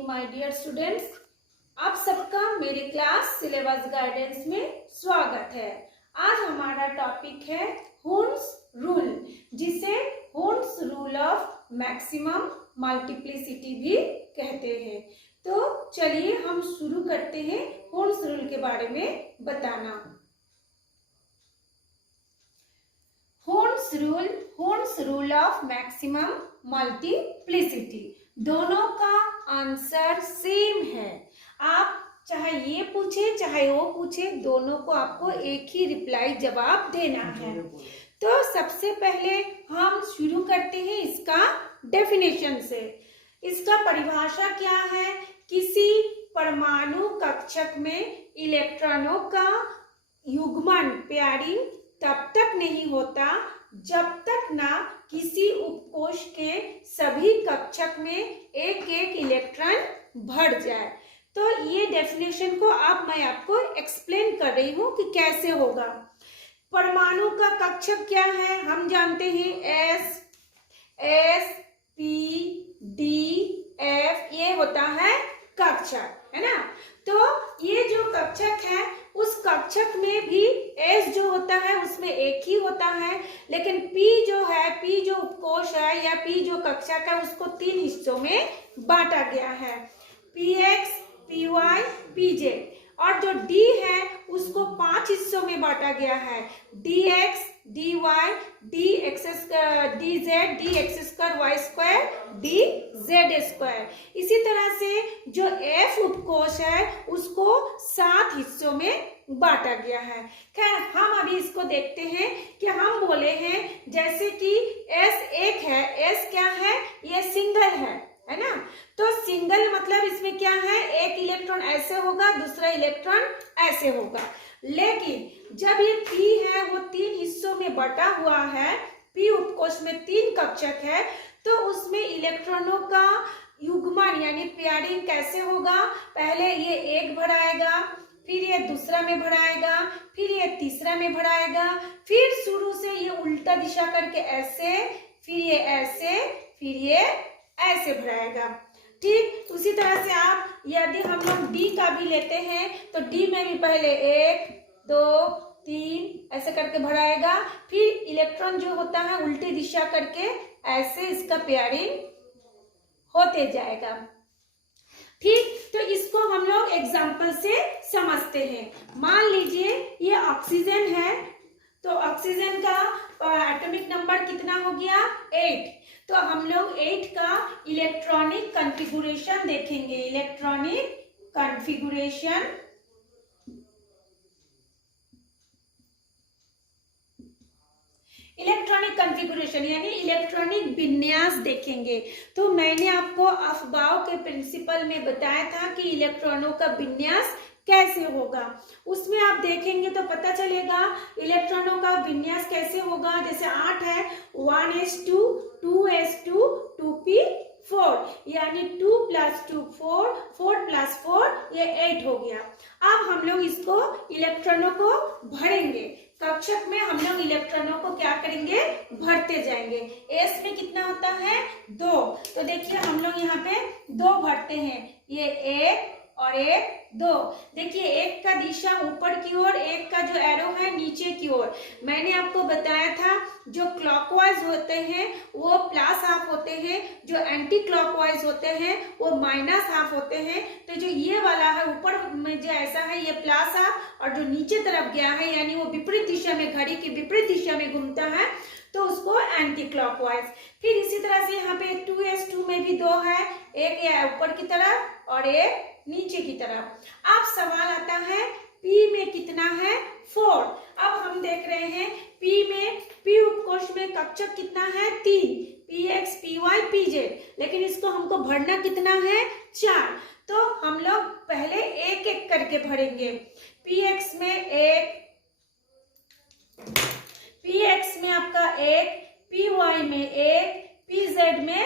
Morning my dear students. आप सबका मेरे क्लास सिलेबस गाइडेंस में स्वागत है। आज हमारा टॉपिक है होन्स रूल, जिसे होन्स रूल ऑफ मैक्सिमम मल्टीप्लिसिटी भी कहते हैं। तो चलिए हम शुरू करते हैं होन्स रूल के बारे में बताना। होन्स रूल ऑफ मैक्सिमम मल्टीप्लिसिटी, दोनों का आंसर सेम है। आप चाहे ये पूछे चाहे वो पूछे, दोनों को आपको एक ही रिप्लाई जवाब देना है। तो सबसे पहले हम शुरू करते हैं इसका डेफिनेशन से। इसका परिभाषा क्या है? किसी परमाणु कक्षक में इलेक्ट्रॉनों का युग्मन पेयरिंग तब तक नहीं होता जब तक ना किसी उपकोष के सभी कक्षक में एक एक इलेक्ट्रॉन भर जाए। तो ये डेफिनेशन को मैं आपको एक्सप्लेन कर रही हूँ कि कैसे होगा। परमाणु का कक्षक क्या है? हम जानते हैं एस पी डी एफ, ये होता है कक्षक, है ना। तो ये जो कक्षक है उस कक्षक में भी S जो होता है उसमें एक ही होता है, लेकिन P जो है, P जो उपकोष है या P जो कक्षक है उसको 3 हिस्सों में बांटा गया है, Px, Py, Pz। और जो D है उसको 5 हिस्सों में बांटा गया है, Dx, dy, dz, dx² y², dz²। इसी तरह से जो F उपकोष है उसको 7 हिस्सों में बांटा गया है। खैर, हम अभी इसको देखते हैं कि हम बोले हैं जैसे कि S एक है, S क्या है? ये सिंगल है ना। तो सिंगल मतलब इसमें क्या है? एक इलेक्ट्रॉन ऐसे होगा, दूसरा इलेक्ट्रॉन ऐसे होगा। लेकिन जब ये P है वो 3 हिस्सों में बटा हुआ है, P उपकोष में 3 कक्षक है, तो उसमें इलेक्ट्रॉनों का युग्मन यानी पेयरिंग कैसे होगा? पहले ये एक भराएगा, फिर ये दूसरा में भराएगा, फिर ये तीसरा में भराएगा, फिर शुरू से ये उल्टा दिशा करके ऐसे, फिर ये ऐसे, फिर ये ऐसे भराएगा। ठीक उसी तरह से आप यदि हम लोग D का भी लेते हैं तो D में भी पहले 1 2 3 ऐसे करके भराएगा, फिर इलेक्ट्रॉन जो होता है उल्टी दिशा करके ऐसे इसका पेयरिंग होते जाएगा। ठीक, तो इसको हम लोग एग्जाम्पल से समझते हैं। मान लीजिए ये ऑक्सीजन है, तो ऑक्सीजन का एटॉमिक नंबर कितना हो गया? 8। तो हम लोग 8 का इलेक्ट्रॉनिक कॉन्फ़िगरेशन देखेंगे। इलेक्ट्रॉनिक कॉन्फ़िगरेशन यानी इलेक्ट्रॉनिक विन्यास देखेंगे। तो मैंने आपको अफबाव के प्रिंसिपल में बताया था कि इलेक्ट्रॉनों का विन्यास कैसे होगा। उसमें आप देखेंगे तो पता चलेगा इलेक्ट्रॉनों का विन्यास कैसे होगा। जैसे 8 है, 1s2 2s2 2p4 यानी 2 + 2 4, 4 + 4 ये 8 हो गया। अब हम लोग इसको इलेक्ट्रॉनों को भरेंगे, कक्षक में हम लोग इलेक्ट्रॉनों को क्या करेंगे? भरते जाएंगे। S में कितना होता है? 2। तो देखिए हम लोग यहाँ पे 2 भरते हैं, ये 1 और 1 2। देखिए एक का दिशा ऊपर की ओर, एक का जो एरो है नीचे की ओर। मैंने आपको बताया था जो क्लॉकवाइज होते हैं वो +½ होते हैं, जो एंटी क्लॉकवाइज होते हैं वो -½ होते हैं। तो जो ये वाला है ऊपर में जो ऐसा है ये +½ और जो नीचे तरफ गया है यानी वो विपरीत दिशा में, घड़ी की विपरीत दिशा में घूमता है, तो उसको एंटी क्लॉकवाइज। फिर इसी तरह से यहाँ पे 2s2 में भी 2 है, एक ये ऊपर की तरफ और एक नीचे की तरफ। अब सवाल आता है P में कितना है? 4। अब हम देख रहे हैं P उपकोष में कक्षक कितना है? 3, Px, Py, Pz। लेकिन इसको हमको भरना कितना है? 4। तो हम लोग पहले एक एक करके भरेंगे। Px में आपका 1, Py में 1, Pz में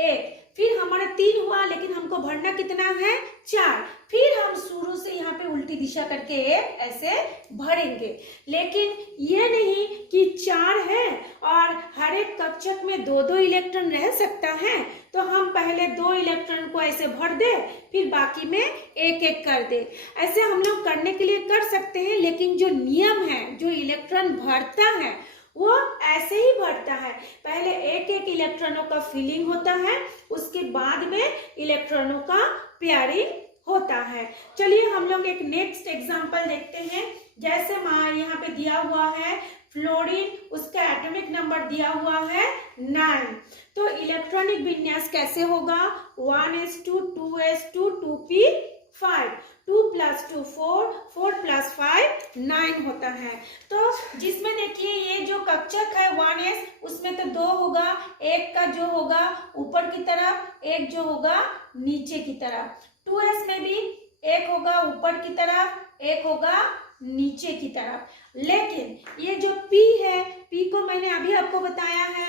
1। फिर हमारा 3 हुआ, लेकिन हमको भरना कितना है? 4। फिर हम शुरू से यहाँ पे उल्टी दिशा करके ऐसे भरेंगे। लेकिन ये नहीं कि 4 है और हर एक कक्षक में 2-2 इलेक्ट्रॉन रह सकता है, तो हम पहले 2 इलेक्ट्रॉन को ऐसे भर दे, फिर बाकी में एक एक कर दे। ऐसे हम लोग करने के लिए कर सकते हैं, लेकिन जो नियम है, जो इलेक्ट्रॉन भरता है वो ऐसे ही भरता है। पहले एक एक इलेक्ट्रॉनों का फिलिंग होता है, उसके बाद में इलेक्ट्रॉनों का पेयरिंग होता है। चलिए हम लोग एक नेक्स्ट एग्जांपल देखते हैं। जैसे यहाँ पे दिया हुआ है फ्लोरीन, उसका एटॉमिक नंबर दिया हुआ है 9। तो इलेक्ट्रॉनिक विन्यास कैसे होगा? 1s2 2s2 2p5, 2 + 2 4, 4 + 5 9 होता है। तो जिसमें देखिए ये जो कक्षक है 1s, उसमें तो 2 होगा, एक का जो होगा ऊपर की तरफ, एक जो होगा नीचे की तरफ। 2s में भी एक होगा ऊपर की तरफ, एक होगा नीचे की तरफ। लेकिन ये जो p है, p को मैंने अभी आपको बताया है,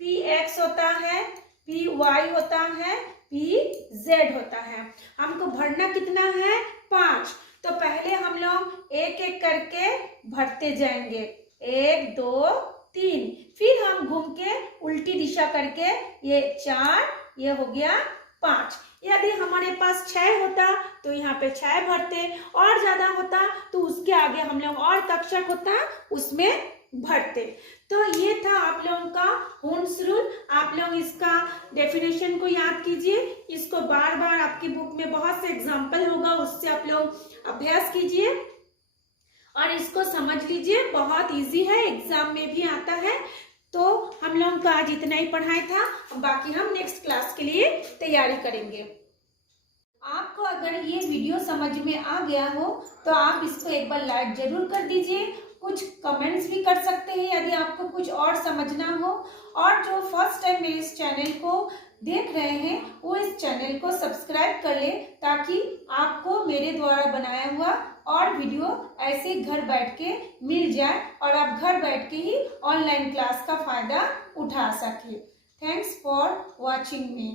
px होता है, py होता है, pz होता है। हमको भरना कितना है? 5। तो पहले हम लोग एक एक करके भरते जाएंगे, 1 2 3, फिर हम घूम के उल्टी दिशा करके ये 4, ये हो गया 5। यदि हमारे पास 6 होता तो यहाँ पे 6 भरते, और ज्यादा होता तो उसके आगे हम लोग और कक्षक होता उसमें भरते। तो ये था आप लोगों का होम्स रूल। आप लोग इसका डेफिनेशन को याद कीजिए, इसको बार बार आपकी बुक में बहुत से एग्जाम्पल होगा, उससे आप लोग अभ्यास कीजिए और इसको समझ लीजिए। बहुत इजी है, एग्जाम में भी आता है। तो हम लोग का आज इतना ही पढ़ाई था, बाकी हम नेक्स्ट क्लास के लिए तैयारी करेंगे। आपको अगर ये वीडियो समझ में आ गया हो तो आप इसको एक बार लाइक जरूर कर दीजिए, कुछ कमेंट्स भी कर सकते हैं यदि आपको कुछ और समझना हो। और जो फर्स्ट टाइम मेरे इस चैनल को देख रहे हैं वो इस चैनल को सब्सक्राइब कर ले, ताकि आपको मेरे द्वारा बनाया हुआ और वीडियो ऐसे घर बैठ के मिल जाए और आप घर बैठ के ही ऑनलाइन क्लास का फायदा उठा सके। Thanks for watching me.